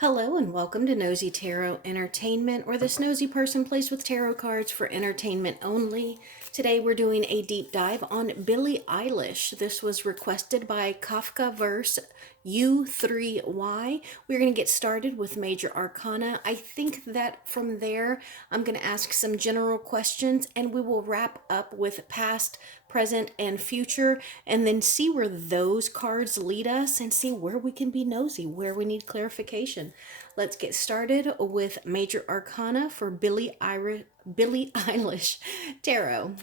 Hello and welcome to Nosy Tarot Entertainment, where this nosy person plays with tarot cards for entertainment only. Today we're doing a deep dive on Billie Eilish. This was requested by Kafka Verse U3Y. We're going to get started with Major Arcana. I think that from there I'm going to ask some general questions and we will wrap up with past, present, and future, and then see where those cards lead us and see where we can be nosy, where we need clarification. Let's get started with Major Arcana for Billie Eilish Tarot.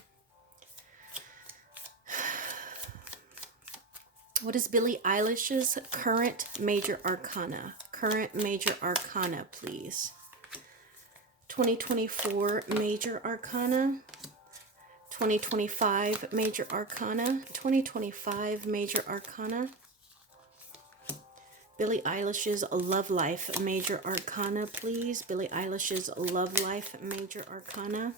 What is Billie Eilish's current Major Arcana? Current Major Arcana, please. 2024 Major Arcana. 2025 Major Arcana. 2025 Major Arcana. Billie Eilish's Love Life Major Arcana, please. Billie Eilish's Love Life Major Arcana.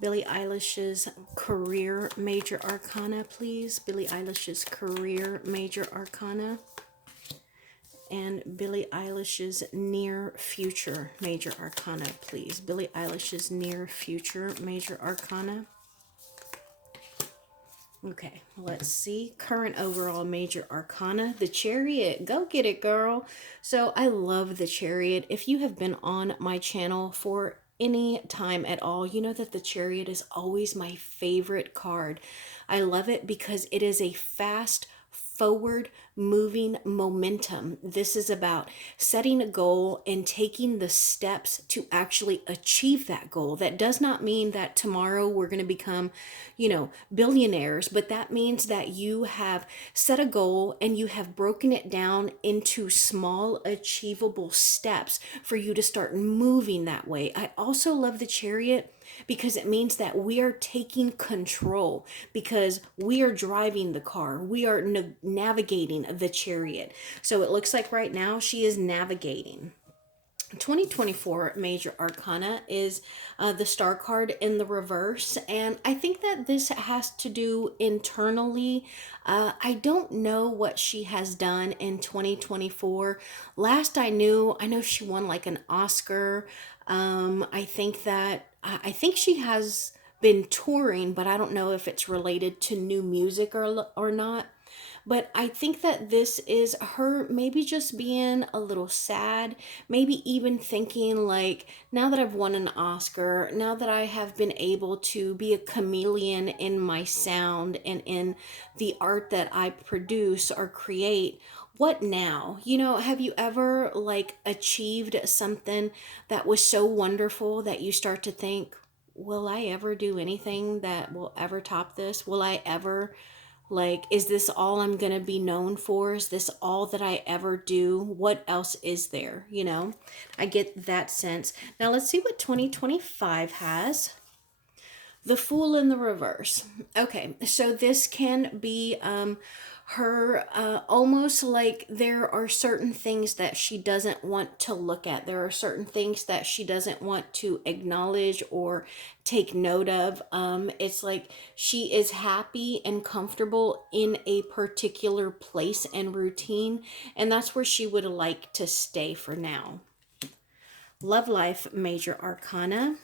Billie Eilish's Career Major Arcana, please. Billie Eilish's Career Major Arcana. And Billie Eilish's Near Future Major Arcana, please. Billie Eilish's Near Future Major Arcana. Okay, let's see. Current overall Major Arcana, the Chariot. Go get it, girl. So I love the Chariot. If you have been on my channel for any time at all, you know that the Chariot is always my favorite card. I love it because it is a fast, forward moving momentum. This is about setting a goal and taking the steps to actually achieve that goal. That does not mean that tomorrow we're going to become, billionaires, but that means that you have set a goal and you have broken it down into small achievable steps for you to start moving that way. I also love the Chariot because it means that we are taking control, because we are driving the car. We are navigating the Chariot. So it looks like right now she is navigating. 2024 Major Arcana is the Star card in the reverse, and I think that this has to do internally. I don't know what she has done in 2024. Last I know she won like an Oscar. I think she has been touring, but I don't know if it's related to new music or not. But I think that this is her maybe just being a little sad, maybe even thinking like, now that I've won an Oscar, now that I have been able to be a chameleon in my sound and in the art that I produce or create, what now? Have you ever like achieved something that was so wonderful that you start to think, will I ever do anything that will ever top this? Will I ever, like, is this all I'm going to be known for? Is this all that I ever do? What else is there? I get that sense. Now let's see what 2025 has. The Fool in the reverse. Okay, so this can be her almost like there are certain things that she doesn't want to look at. There are certain things that she doesn't want to acknowledge or take note of. It's like she is happy and comfortable in a particular place and routine, and that's where she would like to stay for now. Love Life Major Arcana.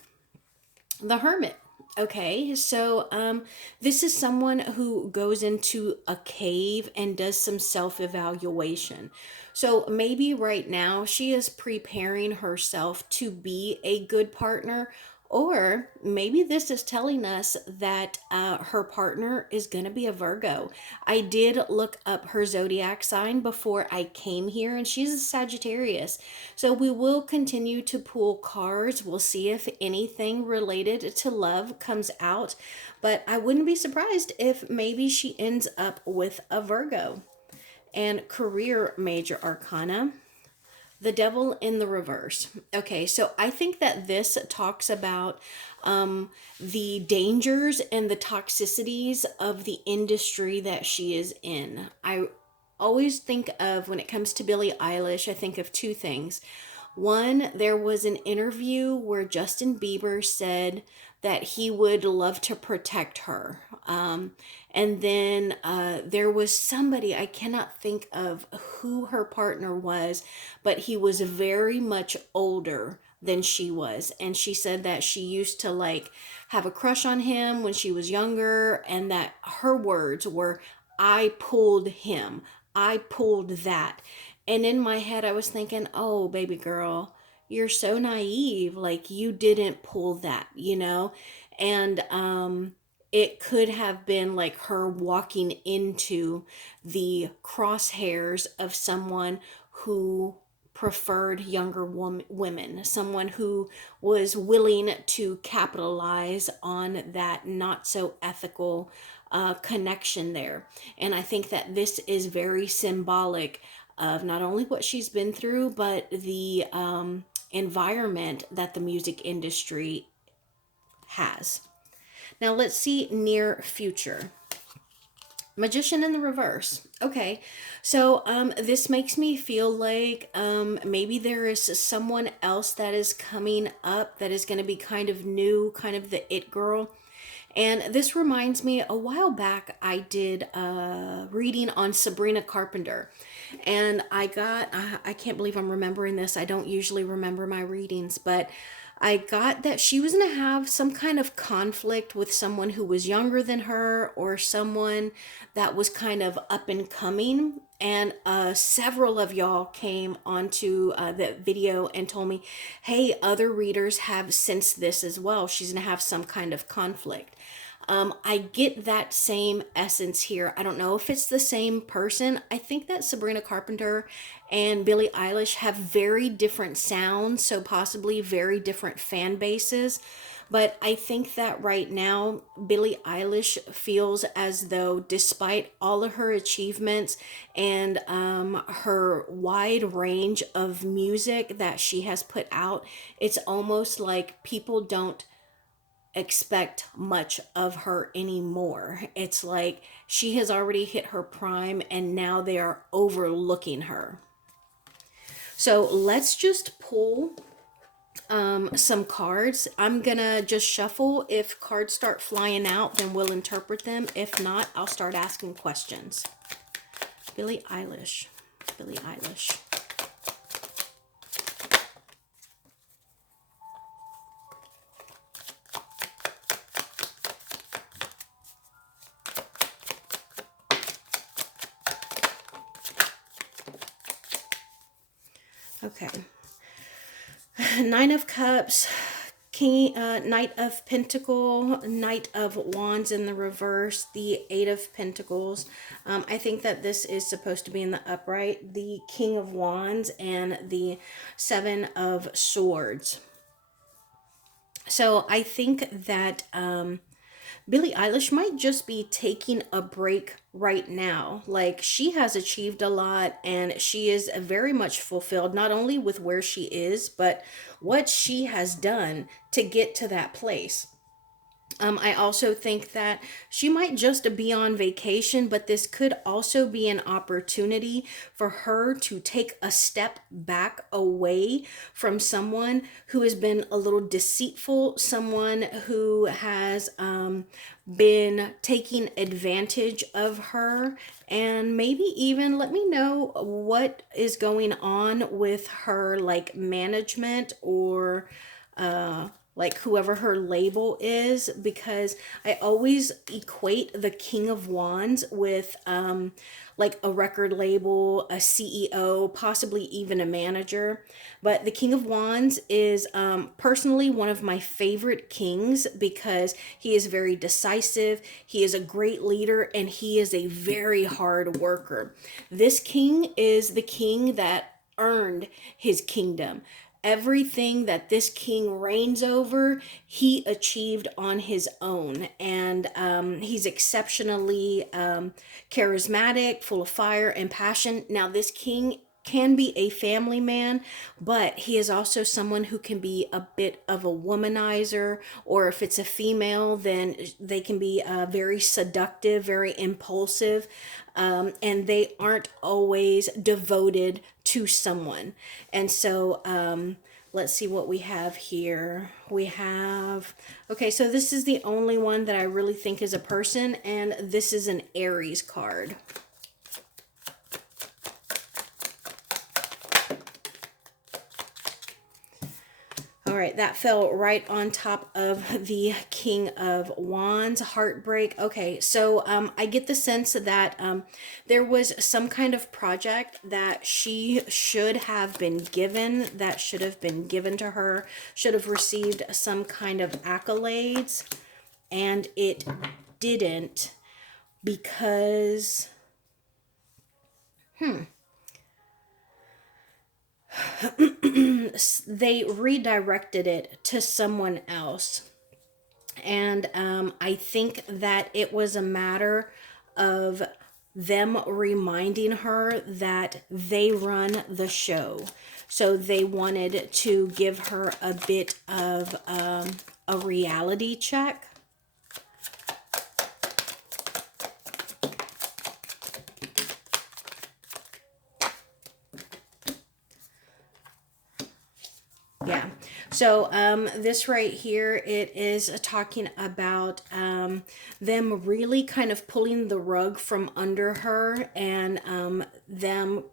The Hermit. Okay, so this is someone who goes into a cave and does some self-evaluation. So maybe right now she is preparing herself to be a good partner, or maybe this is telling us that her partner is going to be a Virgo. I did look up her zodiac sign before I came here, and she's a Sagittarius. So we will continue to pull cards. We'll see if anything related to love comes out. But I wouldn't be surprised if maybe she ends up with a Virgo. And Career Major Arcana. The Devil in the reverse. Okay, so I think that this talks about the dangers and the toxicities of the industry that she is in. I always think of, when it comes to Billie Eilish, I think of two things. One, there was an interview where Justin Bieber said that he would love to protect her. And then there was somebody, I cannot think of who her partner was, but he was very much older than she was. And she said that she used to like have a crush on him when she was younger, and that her words were, I pulled him, I pulled that. And in my head, I was thinking, oh, baby girl, you're so naive. Like, you didn't pull that, you know? And it could have been like her walking into the crosshairs of someone who preferred younger women, someone who was willing to capitalize on that not so ethical connection there. And I think that this is very symbolic of not only what she's been through, but the environment that the music industry has. Now let's see near future. Magician in the reverse. Okay, so this makes me feel like maybe there is someone else that is coming up that is going to be kind of new, kind of the it girl. And this reminds me, a while back I did a reading on Sabrina Carpenter. And I can't believe I'm remembering this. I don't usually remember my readings, but I got that she was going to have some kind of conflict with someone who was younger than her, or someone that was kind of up and coming. And several of y'all came onto the video and told me, hey, other readers have sensed this as well. She's going to have some kind of conflict. I get that same essence here. I don't know if it's the same person. I think that Sabrina Carpenter and Billie Eilish have very different sounds, so possibly very different fan bases. But I think that right now, Billie Eilish feels as though, despite all of her achievements and her wide range of music that she has put out, it's almost like people don't expect much of her anymore. It's like she has already hit her prime and now they are overlooking her. So let's just pull some cards. I'm gonna just shuffle. If cards start flying out, then we'll interpret them. If not, I'll start asking questions. Billie Eilish. Billie Eilish. Okay. Nine of Cups, King, Knight of Pentacle, Knight of Wands in the reverse, the Eight of Pentacles. I think that this is supposed to be in the upright, the King of Wands, and the Seven of Swords. So I think that Billie Eilish might just be taking a break right now. Like, she has achieved a lot and she is very much fulfilled, not only with where she is, but what she has done to get to that place. I also think that she might just be on vacation, but this could also be an opportunity for her to take a step back away from someone who has been a little deceitful, someone who has been taking advantage of her, and maybe even let me know what is going on with her, like management or like whoever her label is, because I always equate the King of Wands with like a record label, a CEO, possibly even a manager. But the King of Wands is personally one of my favorite kings because he is very decisive, he is a great leader, and he is a very hard worker. This king is the king that earned his kingdom. Everything that this king reigns over, he achieved on his own. And he's exceptionally charismatic, full of fire and passion. Now, this king can be a family man, but he is also someone who can be a bit of a womanizer, or if it's a female, then they can be very seductive, very impulsive, and they aren't always devoted to someone. And so Let's see what we have here. We have, okay, so this is the only one that I really think is a person, and this is an Aries card. All right, that fell right on top of the King of Wands, heartbreak. Okay, so I get the sense that there was some kind of project that she should have been given, that should have been given to her, should have received some kind of accolades, and it didn't because, they redirected it to someone else. And I think that it was a matter of them reminding her that they run the show. So they wanted to give her a bit of a reality check. Yeah. So this right here, it is talking about them really kind of pulling the rug from under her, and them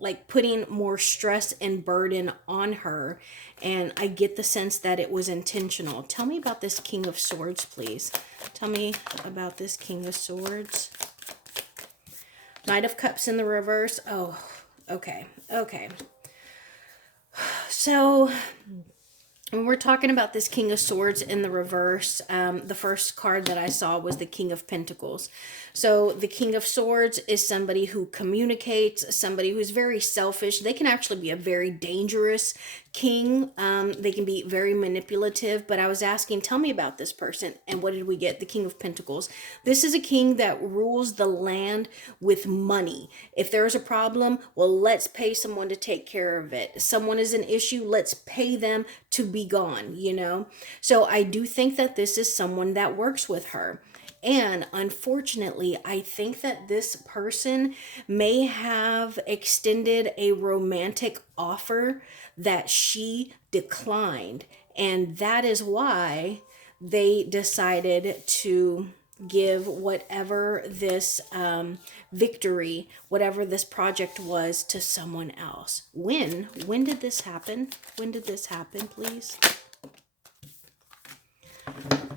like putting more stress and burden on her. And I get the sense that it was intentional. Tell me about this King of Swords, please. Tell me about this King of Swords. Knight of Cups in the reverse. Oh, okay. Okay. So when we're talking about this King of Swords in the reverse, the first card that I saw was the King of Pentacles. So the King of Swords is somebody who communicates, somebody who's very selfish. They can actually be a very dangerous king. They can be very manipulative. But I was asking, tell me about this person. And what did we get? The King of Pentacles. This is a king that rules the land with money. If there's a problem, well, let's pay someone to take care of it. Someone is an issue, let's pay them to be gone, you know? So I do think that this is someone that works with her. And unfortunately, I think that this person may have extended a romantic offer that she declined. And that is why they decided to give whatever this victory, whatever this project was, to someone else. When did this happen? When did this happen, please?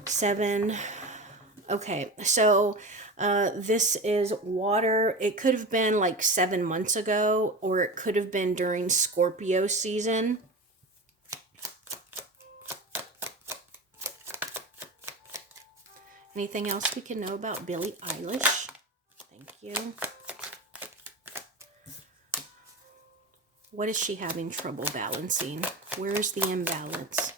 7. Okay, so this is water. It could have been like 7 months ago, or it could have been during Scorpio season. Anything else we can know about Billie Eilish? Thank you. What is she having trouble balancing? Where is the imbalance?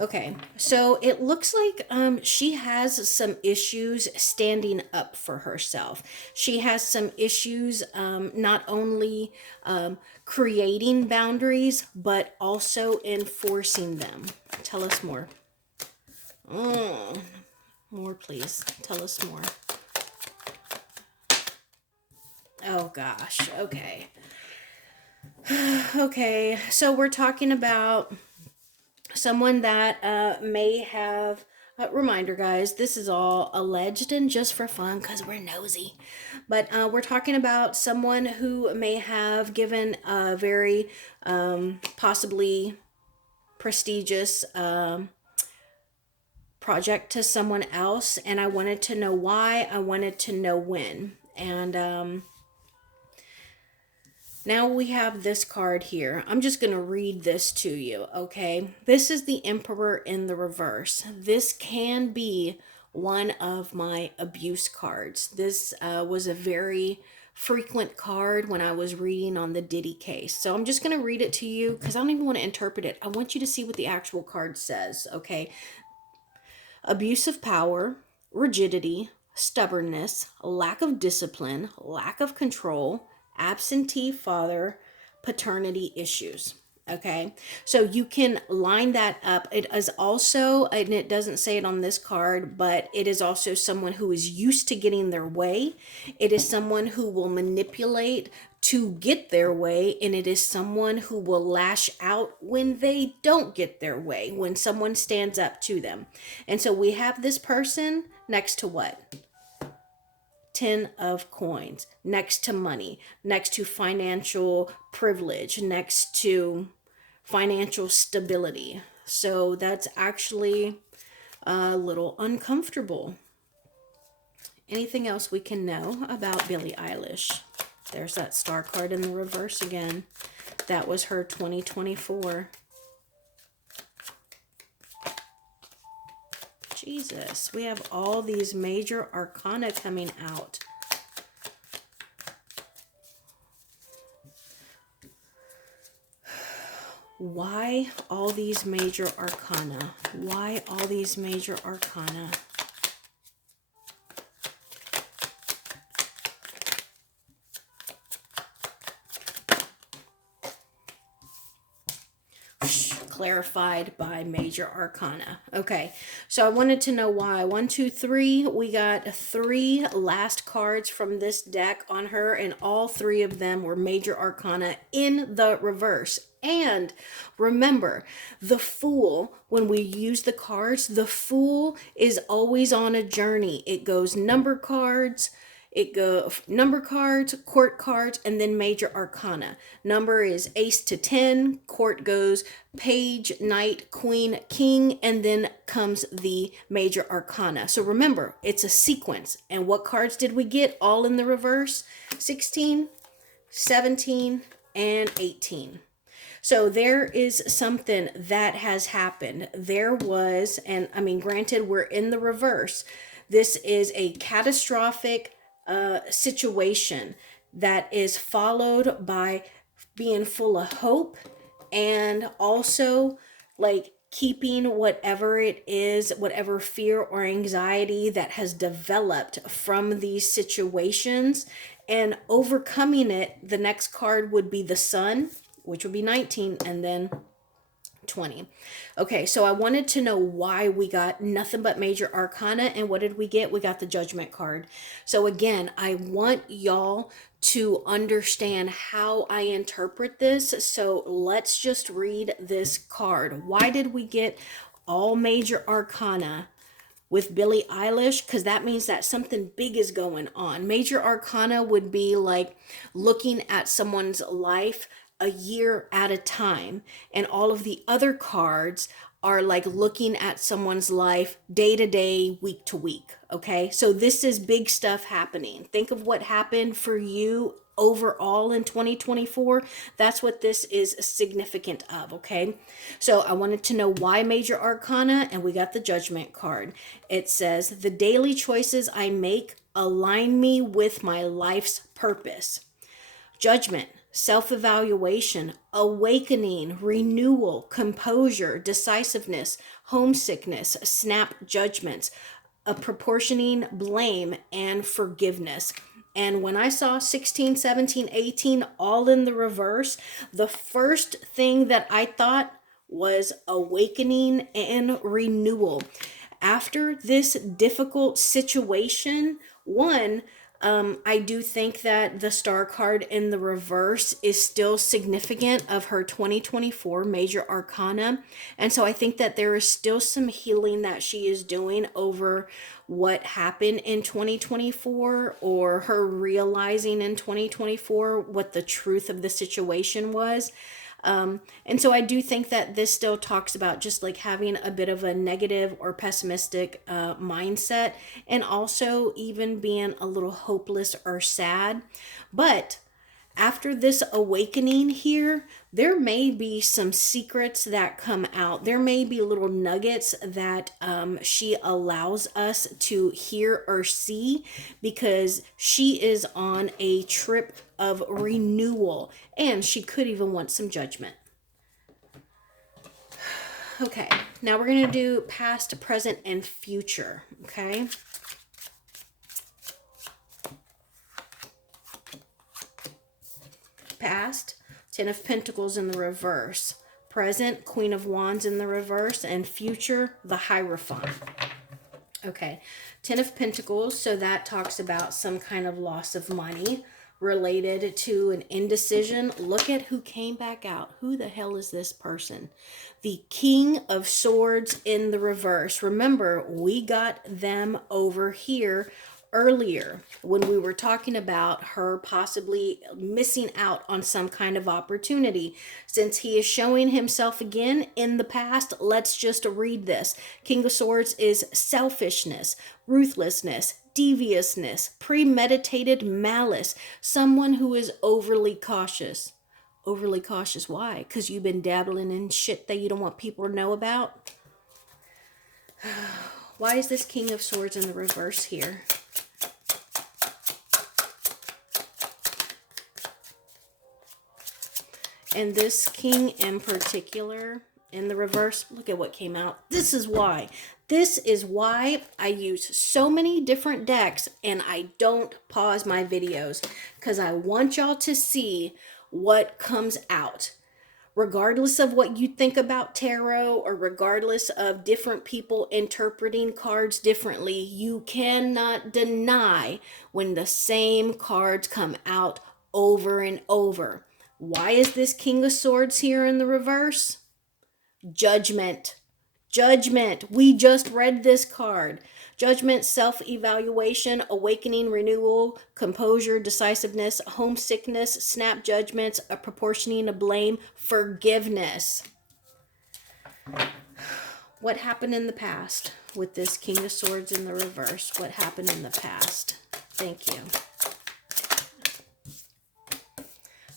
Okay, so it looks like she has some issues standing up for herself. She has some issues not only creating boundaries, but also enforcing them. Tell us more. More, please. Tell us more. Oh, gosh. Okay. Okay, so we're talking about someone that may have, reminder guys, this is all alleged and just for fun because we're nosy. But we're talking about someone who may have given a very possibly prestigious project to someone else. And I wanted to know why. I wanted to know when. And now we have this card here. I'm just going to read this to you, okay? This is the Emperor in the reverse. This can be one of my abuse cards. This was a very frequent card when I was reading on the Diddy case. So I'm just going to read it to you because I don't even want to interpret it. I want you to see what the actual card says, okay? Abuse of power, rigidity, stubbornness, lack of discipline, lack of control, absentee father, paternity issues. Okay, so you can line that up. It is also, and it doesn't say it on this card, but it is also someone who is used to getting their way. It is someone who will manipulate to get their way, and it is someone who will lash out when they don't get their way, when someone stands up to them. And so we have this person next to what? 10 of coins, next to money, next to financial privilege, next to financial stability. So that's actually a little uncomfortable. Anything else we can know about Billie Eilish? There's that star card in the reverse again. That was her 2024. Jesus, we have all these major arcana coming out. Why all these major arcana? Why all these major arcana? Clarified by major arcana. Okay, so I wanted to know why. 1, 2, 3. We got 3 last cards from this deck on her, and all 3 of them were major arcana in the reverse. And remember, the Fool, when we use the cards, the Fool is always on a journey. It goes number cards, court cards, and then major arcana. Number is ace to 10, court goes page, knight, queen, king, and then comes the major arcana. So remember, it's a sequence. And what cards did we get all in the reverse? 16, 17, and 18. So there is something that has happened. There was, and I mean, granted, we're in the reverse. This is a catastrophic situation that is followed by being full of hope, and also like keeping whatever it is, whatever fear or anxiety that has developed from these situations, and overcoming it. The next card would be the Sun, which would be 19, and then 20. Okay, so I wanted to know why we got nothing but major arcana, and what did we get? We got the Judgment card. So again, I want y'all to understand how I interpret this. So let's just read this card. Why did we get all major arcana with Billie Eilish? Because that means that something big is going on. Major arcana would be like looking at someone's life a year at a time, and all of the other cards are like looking at someone's life day to day, week to week. Okay, so this is big stuff happening. Think of what happened for you overall in 2024. That's what this is significant of. Okay, so I wanted to know why major arcana, and we got the Judgment card. It says, the daily choices I make align me with my life's purpose. Judgment, self-evaluation, awakening, renewal, composure, decisiveness, homesickness, snap judgments, a proportioning blame, and forgiveness. And when I saw 16, 17, 18 all in the reverse, the first thing that I thought was awakening and renewal. After this difficult situation, I do think that the star card in the reverse is still significant of her 2024 major arcana. And so I think that there is still some healing that she is doing over what happened in 2024, or her realizing in 2024 what the truth of the situation was. And so I do think that this still talks about just like having a bit of a negative or pessimistic mindset, and also even being a little hopeless or sad. But after this awakening here, there may be some secrets that come out. There may be little nuggets that she allows us to hear or see, because she is on a trip of renewal, and she could even want some judgment. Okay, now we're going to do past, present, and future. Okay. Past. Ten of Pentacles in the reverse. Present, Queen of Wands in the reverse. And future, the Hierophant. Okay, Ten of Pentacles, so that talks about some kind of loss of money related to an indecision. Look at who came back out. Who the hell is this person? The King of Swords in the reverse. Remember, we got them over here earlier when we were talking about her possibly missing out on some kind of opportunity. Since he is showing himself again in the past, let's just read this. King of Swords is selfishness, ruthlessness, deviousness, premeditated malice, someone who is overly cautious. Overly cautious, why? Because you've been dabbling in shit that you don't want people to know about? Why is this King of Swords in the reverse here? And this king in particular, in the reverse, look at what came out. This is why. This is why I use so many different decks and I don't pause my videos. Because I want y'all to see what comes out. Regardless of what you think about tarot or regardless of different people interpreting cards differently, you cannot deny when the same cards come out over and over. Why is this King of Swords here in the reverse? Judgment. Judgment. We just read this card. Judgment, self-evaluation, awakening, renewal, composure, decisiveness, homesickness, snap judgments, a proportioning of blame, forgiveness. What happened in the past with this King of Swords in the reverse? What happened in the past? Thank you.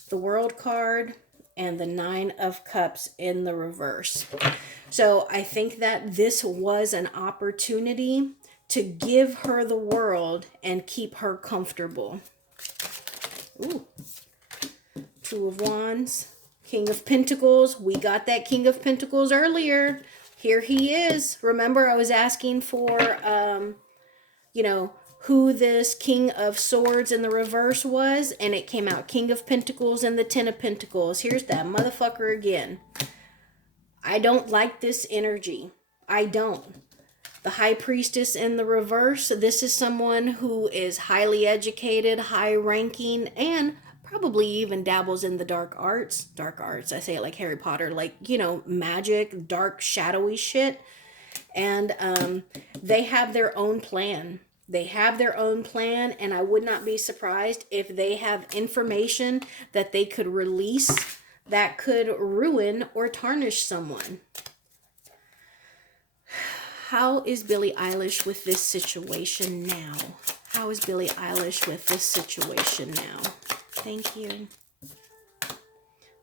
The World card and the Nine of Cups in the reverse. So I think that this was an opportunity to give her the world and keep her comfortable. Ooh. Two of Wands, King of Pentacles. We got that King of Pentacles earlier. Here he is. Remember, I was asking for, who this King of Swords in the reverse was, and it came out King of Pentacles and the Ten of Pentacles. Here's that motherfucker again. I don't like this energy. I don't. The High Priestess in the reverse. This is someone who is highly educated, high-ranking, and probably even dabbles in the dark arts. Dark arts, I say it like Harry Potter, like, magic, dark, shadowy shit. And they have their own plan. They have their own plan, and I would not be surprised if they have information that they could release that could ruin or tarnish someone. How is Billie Eilish with this situation now? How is Billie Eilish with this situation now? Thank you.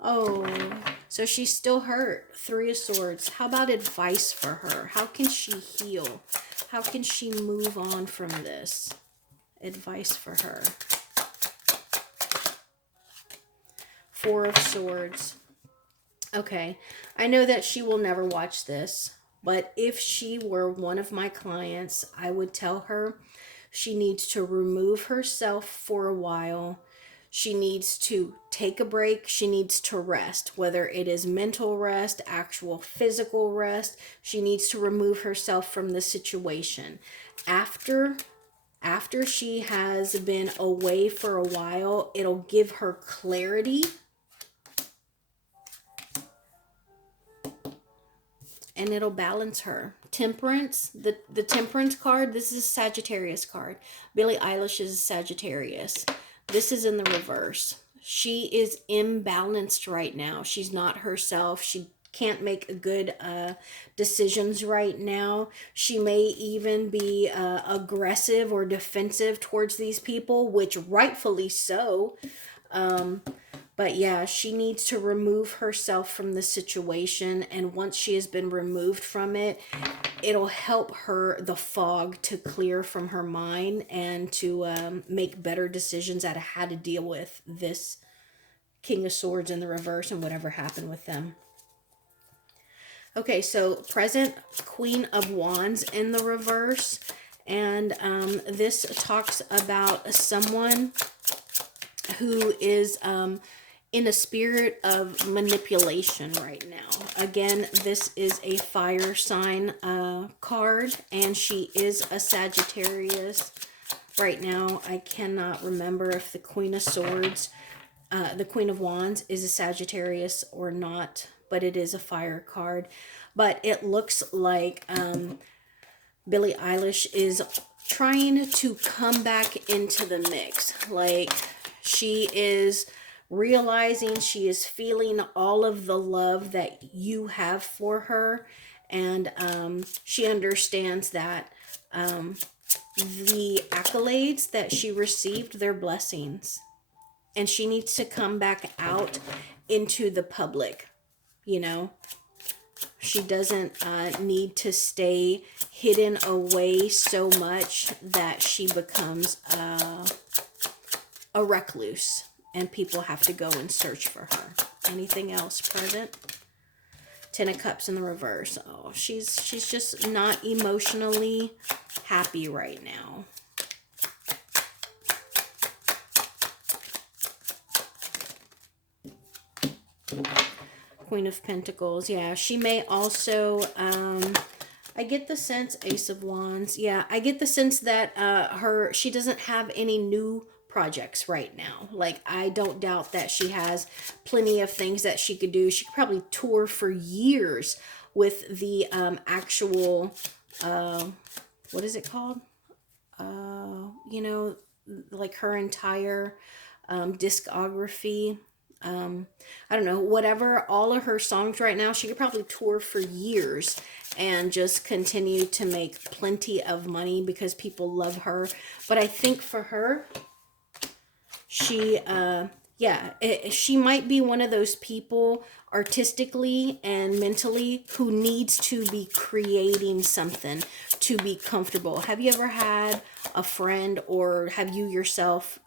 Oh, so she's still hurt. Three of Swords. How about advice for her? How can she heal? How can she move on from this? Advice for her. Four of Swords. Okay, I know that she will never watch this, but if she were one of my clients, I would tell her she needs to remove herself for a while. She needs to take a break. She needs to rest, whether it is mental rest, actual physical rest. She needs to remove herself from the situation. After she has been away for a while, it'll give her clarity. And it'll balance her. Temperance, the Temperance card, this is a Sagittarius card. Billie Eilish is a Sagittarius. This is in the reverse. She is imbalanced right now. She's not herself. She can't make good decisions right now. She may even be aggressive or defensive towards these people, which rightfully so. But yeah, she needs to remove herself from the situation. And once she has been removed from it, it'll help her, the fog, to clear from her mind and to make better decisions out of how to deal with this King of Swords in the reverse and whatever happened with them. Okay, so present, Queen of Wands in the reverse. And this talks about someone who is in a spirit of manipulation right now. Again, this is a fire sign card, and she is a Sagittarius. Right now, I cannot remember if the Queen of Swords, the Queen of Wands is a Sagittarius or not, but it is a fire card. But it looks like Billie Eilish is trying to come back into the mix. Like, she is realizing, she is feeling all of the love that you have for her, and she understands that the accolades that she received, they're blessings, and she needs to come back out into the public, you know. She doesn't need to stay hidden away so much that she becomes a recluse and people have to go and search for her. Anything else present? Ten of Cups in the reverse. Oh, she's just not emotionally happy right now. Queen of Pentacles. Yeah, she may also, I get the sense, Ace of Wands. Yeah, I get the sense that she doesn't have any new projects right now. Like, I don't doubt that she has plenty of things that she could do. She could probably tour for years with the actual, what is it called? You know, like her entire discography. I don't know, whatever, all of her songs right now, she could probably tour for years and just continue to make plenty of money because people love her. But I think for her, she, she might be one of those people artistically and mentally who needs to be creating something to be comfortable. Have you ever had a friend, or have you yourself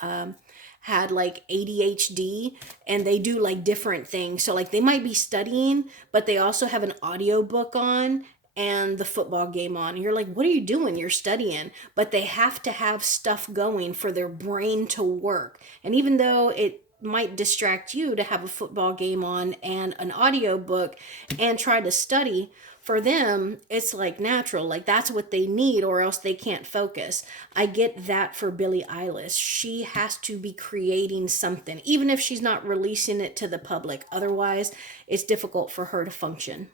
had like ADHD, and they do like different things? So like they might be studying, but they also have an audio book on and the football game on. And you're like, what are you doing? You're studying. But they have to have stuff going for their brain to work. And even though it might distract you to have a football game on and an audio book and try to study, for them, it's like natural. Like that's what they need, or else they can't focus. I get that for Billie Eilish. She has to be creating something, even if she's not releasing it to the public. Otherwise, it's difficult for her to function.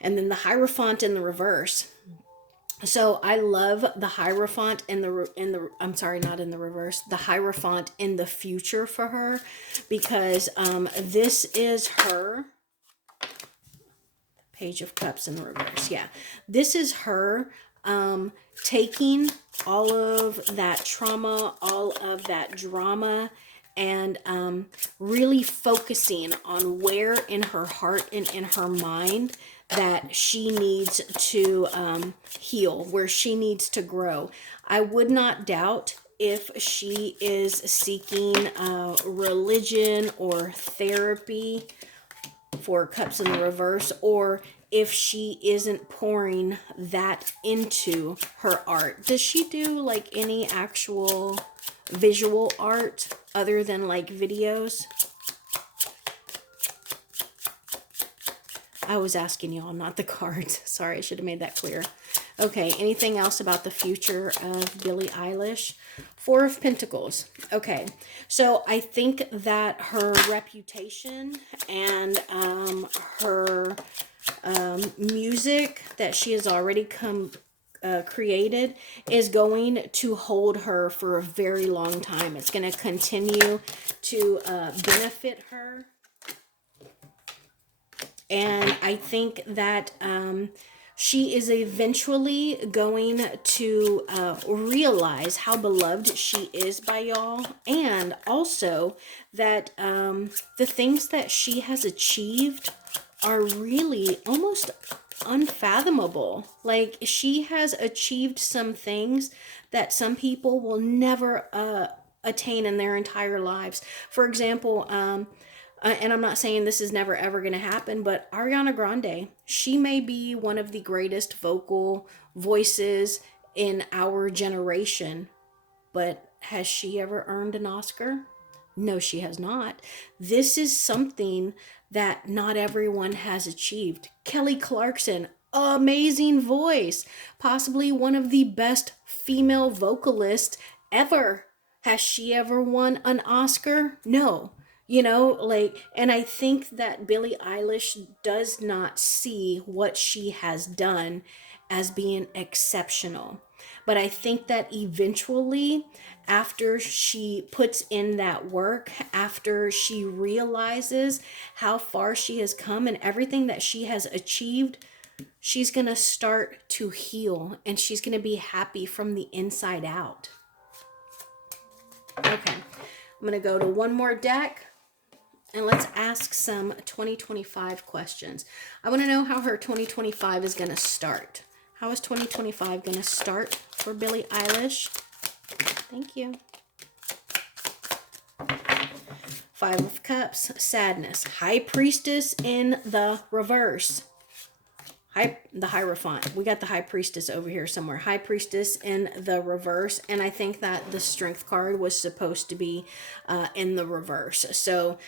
And then the Hierophant in the reverse. So I love the Hierophant in the I'm sorry, not in the reverse, the Hierophant in the future for her, because this is her Page of Cups in the reverse. Yeah, this is her taking all of that trauma, all of that drama, and really focusing on where in her heart and in her mind that she needs to heal, where she needs to grow. I would not doubt if she is seeking religion or therapy for Cups in the reverse, or if she isn't pouring that into her art. Does she do like any actual visual art other than like videos? I was asking y'all, not the cards. Sorry, I should have made that clear. Okay, anything else about the future of Billie Eilish? Four of Pentacles. Okay, so I think that her reputation and her music that she has already created is going to hold her for a very long time. It's going to continue to benefit her. And I think that she is eventually going to realize how beloved she is by y'all. And also that the things that she has achieved are really almost unfathomable. Like, she has achieved some things that some people will never attain in their entire lives. For example, and I'm not saying this is never ever going to happen, but Ariana Grande, she may be one of the greatest vocal voices in our generation, but has she ever earned an Oscar? No, she has not. This is something that not everyone has achieved. Kelly Clarkson, amazing voice, possibly one of the best female vocalists ever. Has she ever won an Oscar? No. And I think that Billie Eilish does not see what she has done as being exceptional. But I think that eventually, after she puts in that work, after she realizes how far she has come and everything that she has achieved, she's going to start to heal and she's going to be happy from the inside out. Okay, I'm going to go to one more deck. And let's ask some 2025 questions. I want to know how her 2025 is going to start. How is 2025 going to start for Billie Eilish? Thank you. Five of Cups, sadness. High Priestess in the reverse. The Hierophant. We got the High Priestess over here somewhere. High Priestess in the reverse. And I think that the Strength card was supposed to be in the reverse. So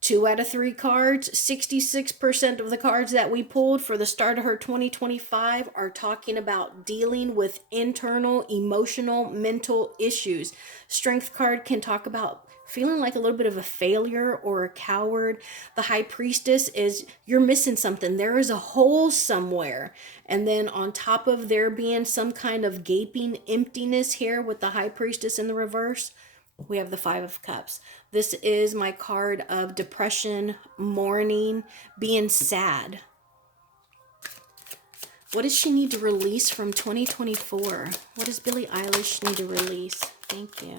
2 out of 3 cards, 66% of the cards that we pulled for the start of her 2025 are talking about dealing with internal, emotional, mental issues. Strength card can talk about feeling like a little bit of a failure or a coward. The High Priestess is you're missing something. There is a hole somewhere. And then on top of there being some kind of gaping emptiness here with the High Priestess in the reverse, we have the Five of Cups. This is my card of depression, mourning, being sad. What does she need to release from 2024? What does Billie Eilish need to release? Thank you.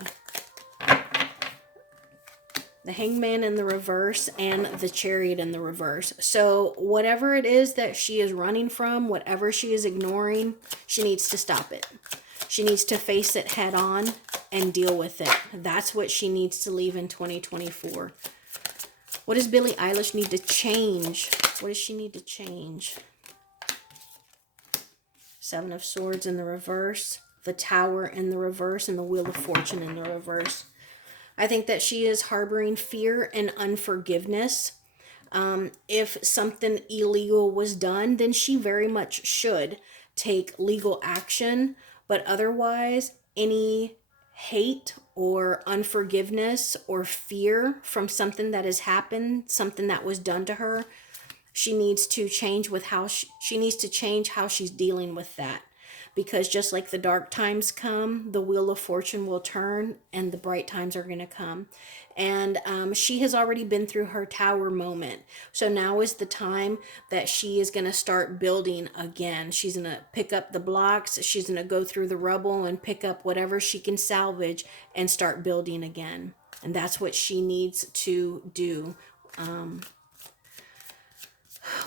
The Hangman in the reverse and the Chariot in the reverse. So whatever it is that she is running from, whatever she is ignoring, she needs to stop it. She needs to face it head on and deal with it. That's what she needs to leave in 2024. What does Billie Eilish need to change? What does she need to change? Seven of Swords in the reverse, the Tower in the reverse, and the Wheel of Fortune in the reverse. I think that she is harboring fear and unforgiveness. If something illegal was done, then she very much should take legal action. But otherwise, any hate or unforgiveness or fear from something that has happened, something that was done to her, she needs to change with how she needs to change how she's dealing with that. Because just like the dark times come, the Wheel of Fortune will turn and the bright times are going to come. And she has already been through her tower moment. So now is the time that she is going to start building again. She's going to pick up the blocks. She's going to go through the rubble and pick up whatever she can salvage and start building again. And that's what she needs to do.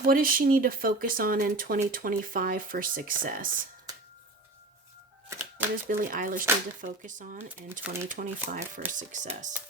What does she need to focus on in 2025 for success? What does Billie Eilish need to focus on in 2025 for success?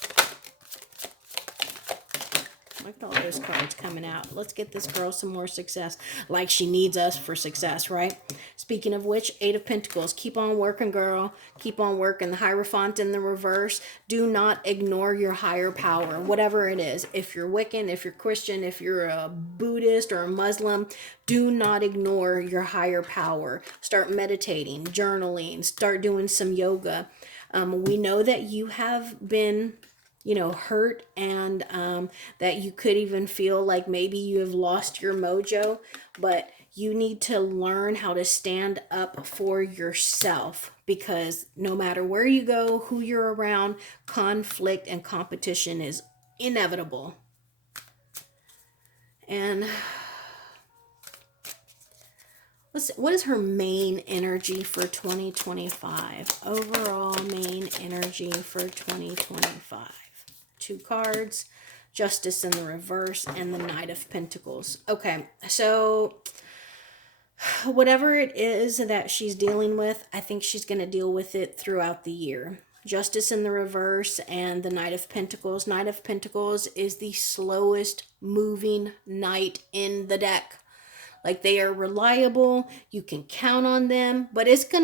Look at all those cards coming out. Let's get this girl some more success. Like she needs us for success, right? Speaking of which, Eight of Pentacles. Keep on working, girl. Keep on working. The Hierophant in the reverse. Do not ignore your higher power, whatever it is. If you're Wiccan, if you're Christian, if you're a Buddhist or a Muslim, do not ignore your higher power. Start meditating, journaling, start doing some yoga. We know that you have been hurt, and that you could even feel like maybe you have lost your mojo, but you need to learn how to stand up for yourself, because no matter where you go, who you're around, conflict and competition is inevitable. And what is her main energy for 2025? Overall main energy for 2025. 2 cards, Justice in the reverse, and the Knight of Pentacles. Okay, so whatever it is that she's dealing with, I think she's going to deal with it throughout the year. Justice in the reverse and the Knight of Pentacles. Knight of Pentacles is the slowest moving knight in the deck. Like, they are reliable, you can count on them, but it's going to